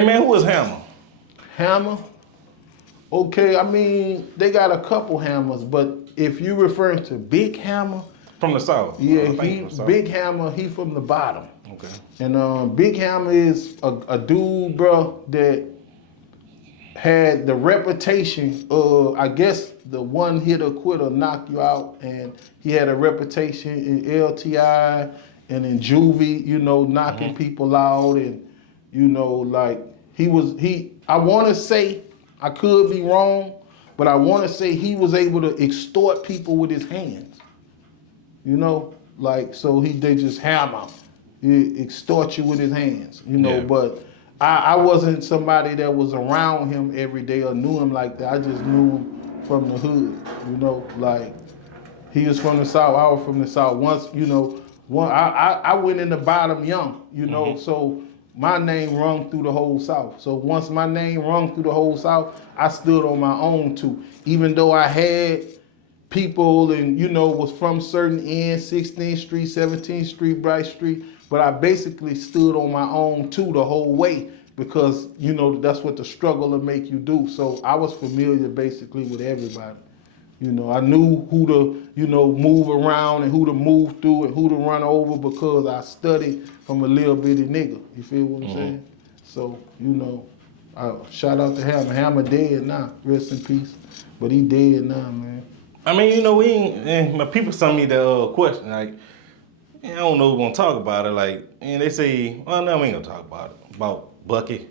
Hey man, who is Hammer? Hammer. Okay, I mean, they got a couple hammers, but if you referring to Big Hammer, From the South. yeah, I think he from the South. Big Hammer, he from the bottom. Okay. And Big Hammer is a dude, bro, that had the reputation of, I guess, the one hitter quitter knock you out, and he had a reputation in LTI and in juvie, you know, knocking people out, and you know, like I want to say, I could be wrong, but I want to say he was able to extort people with his hands. You know, like, so they just hammer, he extort you with his hands, you know, Yeah. but I wasn't somebody that was around him every day or knew him like that. I just knew him from the hood, you know, like he was from the South, I was from the South. Once, you know, I went in the bottom young, you know, so my name rung through the whole South. So once my name rung through the whole South, I stood on my own too. Even though I had people and, you know, was from certain ends, 16th Street, 17th Street, Bright Street, but I basically stood on my own too the whole way because, you know, that's what the struggle will make you do. So I was familiar basically with everybody. You know, I knew who to, you know, move around and who to move through and who to run over because I studied from a little bitty nigga. You feel what I'm saying? So, you know, shout out to Hammer. Hammer dead now, rest in peace. But he dead now, man. I mean, you know, we ain't, my people sent me the question, like, I don't know if we're gonna talk about it, like, and they say, well, no, we ain't gonna talk about it, about Bucky.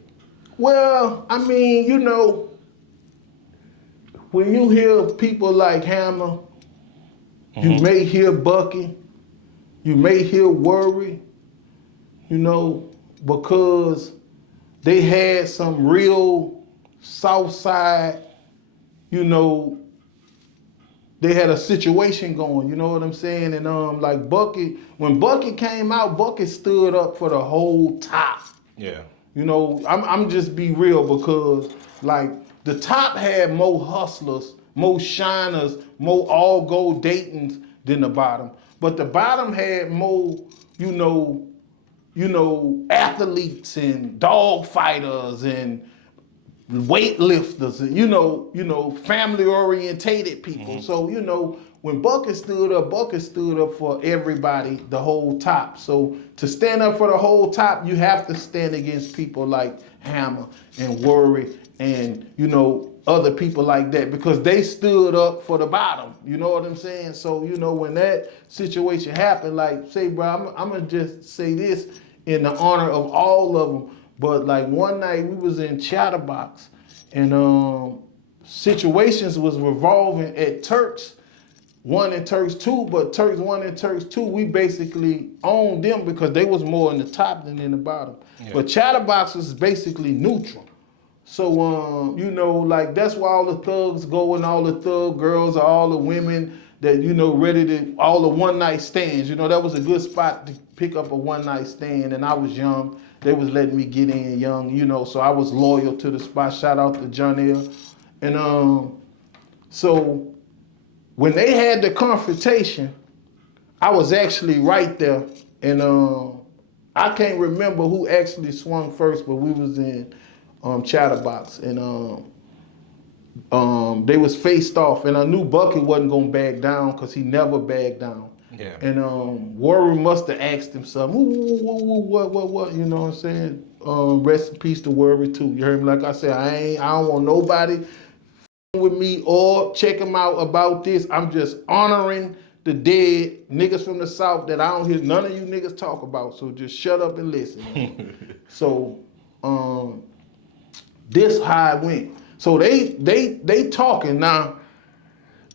Well, I mean, you know, when you hear people like Hammer, you may hear Bucky, you may hear Worry, you know, because they had some real South Side, you know, they had a situation going, you know what I'm saying? And like Bucky, when Bucky came out, Bucky stood up for the whole top. Yeah. You know, I'm just be real because like the top had more hustlers, more shiners, more all gold Daytons than the bottom. But the bottom had more, you know, athletes and dog fighters and weightlifters and you know, family orientated people. So, you know, when Bucky stood up for everybody, the whole top. So to stand up for the whole top, you have to stand against people like Hammer and Worry and, you know, other people like that because they stood up for the bottom. You know what I'm saying? So, you know, when that situation happened, like, say, bro, I'm gonna just say this in the honor of all of them. But like one night we was in Chatterbox and situations was revolving at Turks 1 and Turks 2, but Turks 1 and Turks 2, we basically owned them because they was more in the top than in the bottom. Yeah. But Chatterbox was basically neutral. So, you know, like that's why all the thugs go and all the thug girls are all the women that, you know, ready to, all the one night stands. You know, that was a good spot to pick up a one night stand and I was young. They was letting me get in young, you know, so I was loyal to the spot. Shout out to John L. And so when they had the confrontation, I was actually right there. And I can't remember who actually swung first, but we was in Chatterbox. And they was faced off. And I knew Bucky wasn't going to back down because he never backed down. Yeah. And Worry must have asked him something. What? You know what I'm saying? Rest in peace to Worry too. You heard me? Like I said, I don't want nobody with me or check him out about this. I'm just honoring the dead niggas from the South that I don't hear none of you niggas talk about. So just shut up and listen. So this how it went. So they talking now.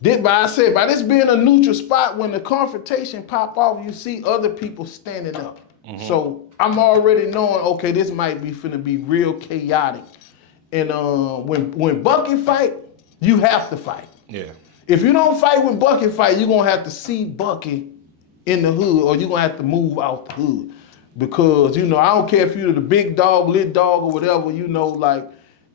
By this being a neutral spot, when the confrontation pop off, you see other people standing up. So I'm already knowing, okay, this might be finna be real chaotic. And when Bucky fight, you have to fight. Yeah. If you don't fight when Bucky fight, you're gonna have to see Bucky in the hood, or you're gonna have to move out the hood. Because, you know, I don't care if you're the big dog, lit dog, or whatever, you know, like,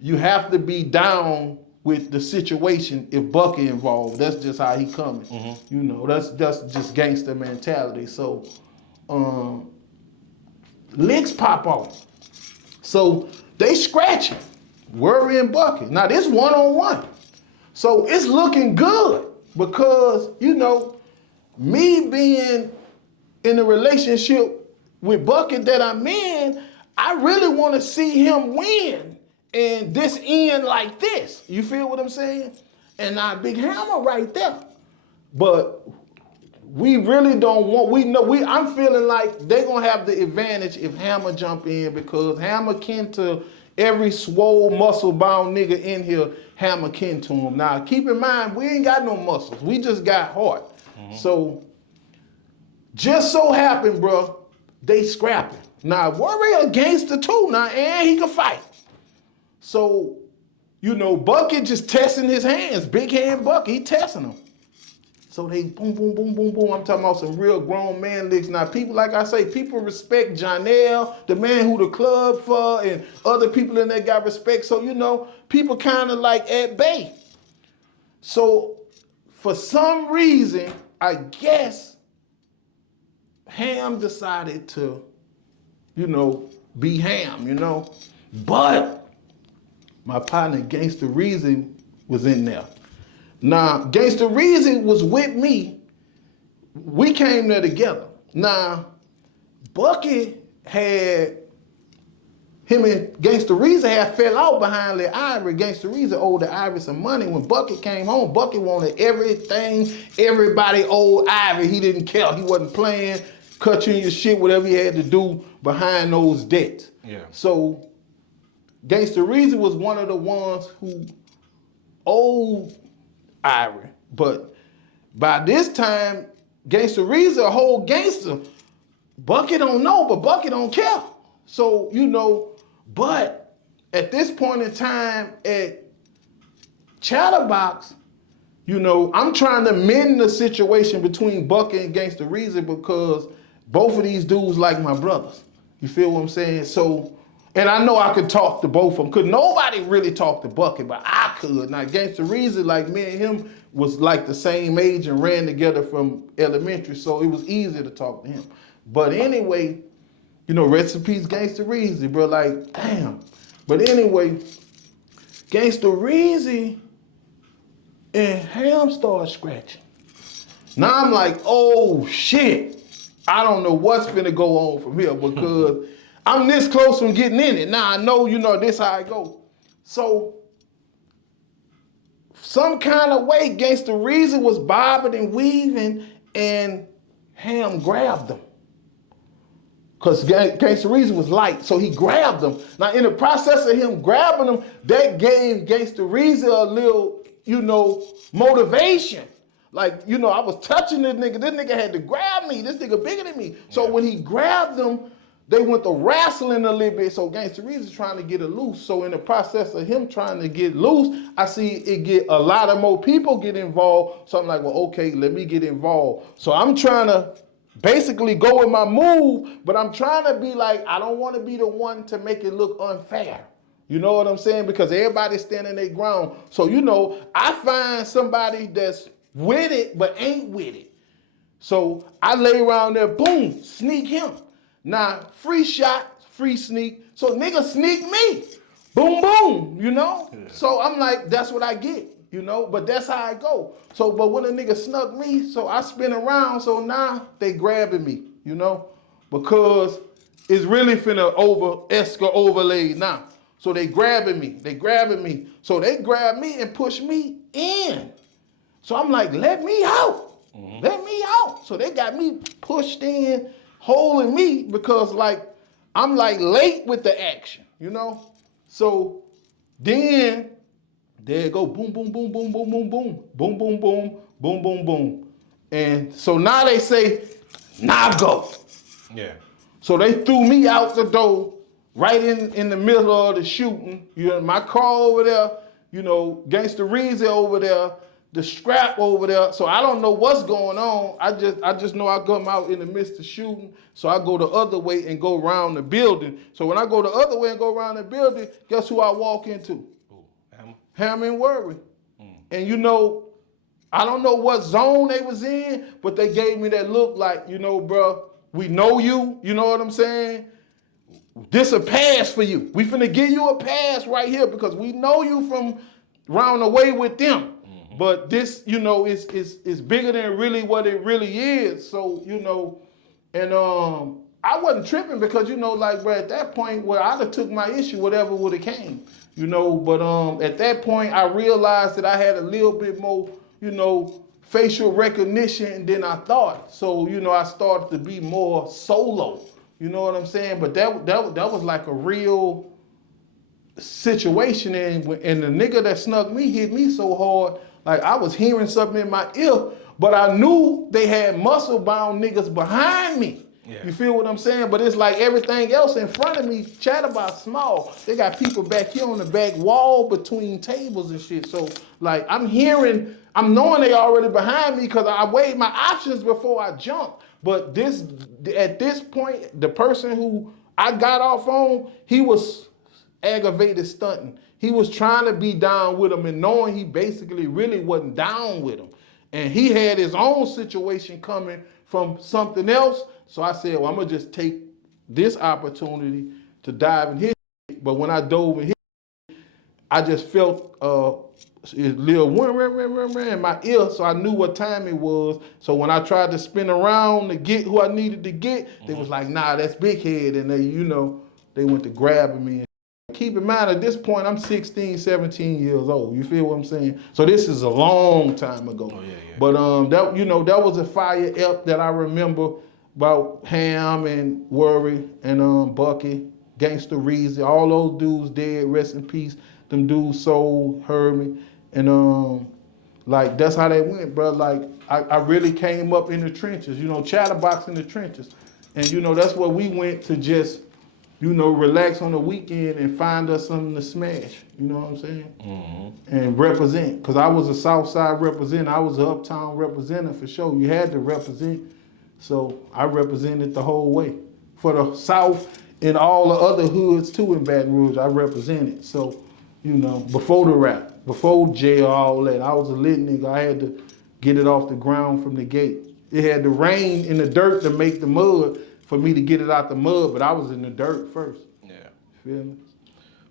you have to be down with the situation if Bucky involved. That's just how he coming. You know, that's just gangster mentality. So licks pop off. So they scratching. Worry and Bucket. Now this one-on-one. So it's looking good because, you know, me being in a relationship with Bucket that I'm in, I really want to see him win and this end like this. You feel what I'm saying? And now Big Hammer right there. But we really don't want, I'm feeling like they're gonna have the advantage if Hammer jump in because Hammer kin to every swole muscle bound nigga in here, Hammer kin to him. Now keep in mind, we ain't got no muscles, we just got heart. So just so happened, bro, they scrapping. Now Warrior against the two now, and he can fight. So, you know, Bucket just testing his hands, big hand Bucket, he testing them. So they boom, boom, boom, boom, boom. I'm talking about some real grown man licks. Now, people, like I say, people respect Janelle, the man who the club for, and other people in there got respect. So, you know, people kind of like at bay. So, for some reason, I guess Ham decided to, you know, be Ham, you know. But my partner, Gangsta Reason, was in there. Now, Gangsta Reason was with me. We came there together. Now, Bucky had, him and Gangsta Reason had fell out behind Lil Ivory. Gangsta Reason owed the Ivory some money. When Bucky came home, Bucky wanted everything, everybody owed Ivory. He didn't care. He wasn't playing, cut you in your shit, whatever he had to do behind those debts. Yeah. So, Gangsta Reason was one of the ones who owed Ivory. But by this time, Gangsta Reason, a whole gangster. Bucky don't know, but Bucky don't care. So, you know, but at this point in time at Chatterbox, you know, I'm trying to mend the situation between Bucky and Gangsta Reason because both of these dudes like my brothers. You feel what I'm saying? So, and I know I could talk to both of them. Could nobody really talk to Bucky, but I could. Now, Gangsta Reason, like me and him, was like the same age and ran together from elementary, so it was easy to talk to him. But anyway, you know, rest in peace, Gangsta Reason, bro. Like, damn. But anyway, Gangsta Reason and Ham started scratching. Now I'm like, oh shit. I don't know what's finna go on from here because I'm this close from getting in it. Now I know, you know, this how I go. So, some kind of way, Gangsta Reason was bobbing and weaving and Ham grabbed him. Because Gangsta Reason was light, so he grabbed him. Now, in the process of him grabbing him, that gave Gangsta Reason a little, you know, motivation. Like, you know, I was touching this nigga had to grab me. This nigga bigger than me. So when he grabbed him, they went to wrestling a little bit, so Gangsta Reason trying to get it loose. So in the process of him trying to get loose, I see it get a lot of more people get involved. So I'm like, well, okay, let me get involved. So I'm trying to basically go with my move, but I'm trying to be like, I don't want to be the one to make it look unfair. You know what I'm saying? Because everybody's standing their ground. So, you know, I find somebody that's with it, but ain't with it. So I lay around there, boom, sneak him. Now, free shot, free sneak. So nigga sneak me. Boom, boom, you know? Yeah. So I'm like, that's what I get, you know? But that's how I go. So, but when a nigga snuck me, so I spin around, so now they grabbing me, you know? Because it's really finna overlay now. So they grabbing me. So they grab me and push me in. So I'm like, let me out. Mm-hmm. Let me out. So they got me pushed in, holding me because like, I'm like late with the action, you know? So then there it go, boom, boom, boom, boom, boom, boom, boom, boom, boom, boom, boom, boom, boom. And so now they say, now go. Yeah. So they threw me out the door right in the middle of the shooting. You know, my car over there, you know, Gangsta Reason over there, the scrap over there. So I don't know what's going on. I just know I come out in the midst of shooting. So I go the other way and go around the building. So when I go the other way and go around the building, guess who I walk into? Hammer and Worry. And you know, I don't know what zone they was in, but they gave me that look like, you know, bro, we know you know what I'm saying? this a pass for you. We finna give you a pass right here because we know you from round the way with them. But this, you know, is bigger than really what it really is. So, you know, and I wasn't tripping because, you know, like, bro, at that point where I'd have took my issue, whatever would have came, you know. But at that point, I realized that I had a little bit more, you know, facial recognition than I thought. So, you know, I started to be more solo. You know what I'm saying? But that was like a real situation, and the nigga that snuck me hit me so hard, like I was hearing something in my ear, but I knew they had muscle bound niggas behind me. Yeah. You feel what I'm saying? But it's like everything else in front of me, Chatterbox small. They got people back here on the back wall between tables and shit. So like I'm knowing they already behind me because I weighed my options before I jumped. But at this point, the person who I got off on, he was aggravated stunting. He was trying to be down with him and knowing he basically really wasn't down with him. And he had his own situation coming from something else. So I said, well, I'm gonna just take this opportunity to dive in his shit. But when I dove in his shit, I just felt his little in my ear, so I knew what time it was. So when I tried to spin around to get who I needed to get, they was like, nah, that's Big Head. And they, you know, they went to grabbing me. Keep in mind, at this point, I'm 16, 17 years old. You feel what I'm saying? So this is a long time ago. Oh, yeah. But that, you know, that was a fire ep that I remember about Ham and Worry and Bucky, Gangsta Reezy, all those dudes dead, rest in peace. Them dudes sold, heard me. And like that's how they went, bro. Like I really came up in the trenches, you know, Chatterbox in the trenches. And you know, that's where we went to just, you know, relax on the weekend and find us something to smash. You know what I'm saying? Mm-hmm. And represent. Because I was a South Side representative. I was an Uptown representative for sure. You had to represent. So I represented the whole way. For the South and all the other hoods too in Baton Rouge, I represented. So, you know, before the rap, before jail, all that, I was a lit nigga. I had to get it off the ground from the gate. It had to rain in the dirt to make the mud for me to get it out the mud, but I was in the dirt first. Yeah. Feel me?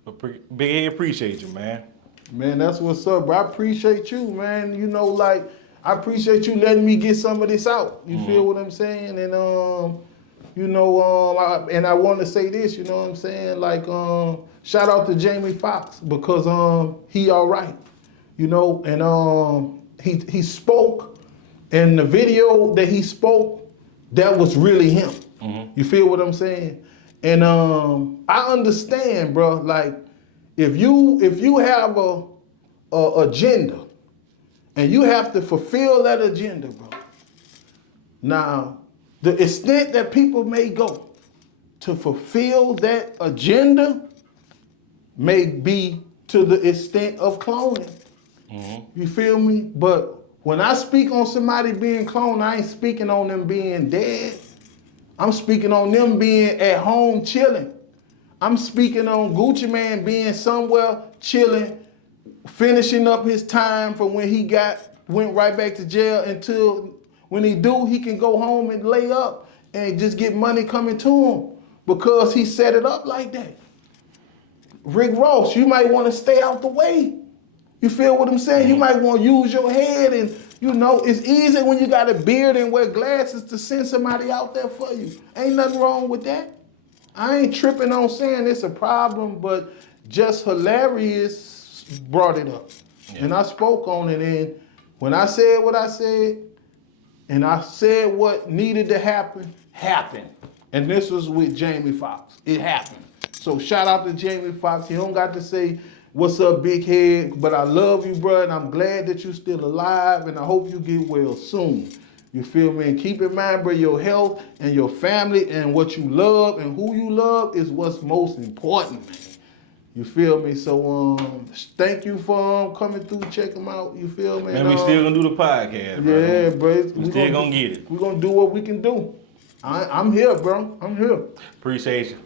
But Big Head, appreciate you, man. Man, that's what's up, bro. I appreciate you, man. You know, like, I appreciate you letting me get some of this out. You feel what I'm saying? And, you know, and I want to say this, you know what I'm saying? Like, shout out to Jamie Foxx because he all right, you know, and he spoke, and the video that he spoke, that was really him. Mm-hmm. You feel what I'm saying? And I understand, bro. Like, if you have a agenda, and you have to fulfill that agenda, bro. Now, the extent that people may go to fulfill that agenda may be to the extent of cloning. Mm-hmm. You feel me? But when I speak on somebody being cloned, I ain't speaking on them being dead. I'm speaking on them being at home chilling. I'm speaking on Gucci Mane being somewhere chilling, finishing up his time from when he went right back to jail until when he can go home and lay up and just get money coming to him because he set it up like that. Rick Ross, you might want to stay out the way. You feel what I'm saying? You might want to use your head, and you know, it's easy when you got a beard and wear glasses to send somebody out there for you. Ain't nothing wrong with that. I ain't tripping on saying it's a problem, but Just Hilarious brought it up. Yeah. And I spoke on it, and when I said what I said, and I said what needed to happen, happened. And this was with Jamie Foxx. It happened. So shout out to Jamie Foxx. He don't got to say, what's up, Big Head? But I love you, bro, and I'm glad that you're still alive, and I hope you get well soon. You feel me? And keep in mind, bro, your health and your family and what you love and who you love is what's most important, man. You feel me? So thank you for coming through, check them out. You feel me? Man, we still gonna do the podcast, bro. Yeah, bro. We still gonna get it. We're gonna do what we can do. I'm here, bro. I'm here. Appreciate you.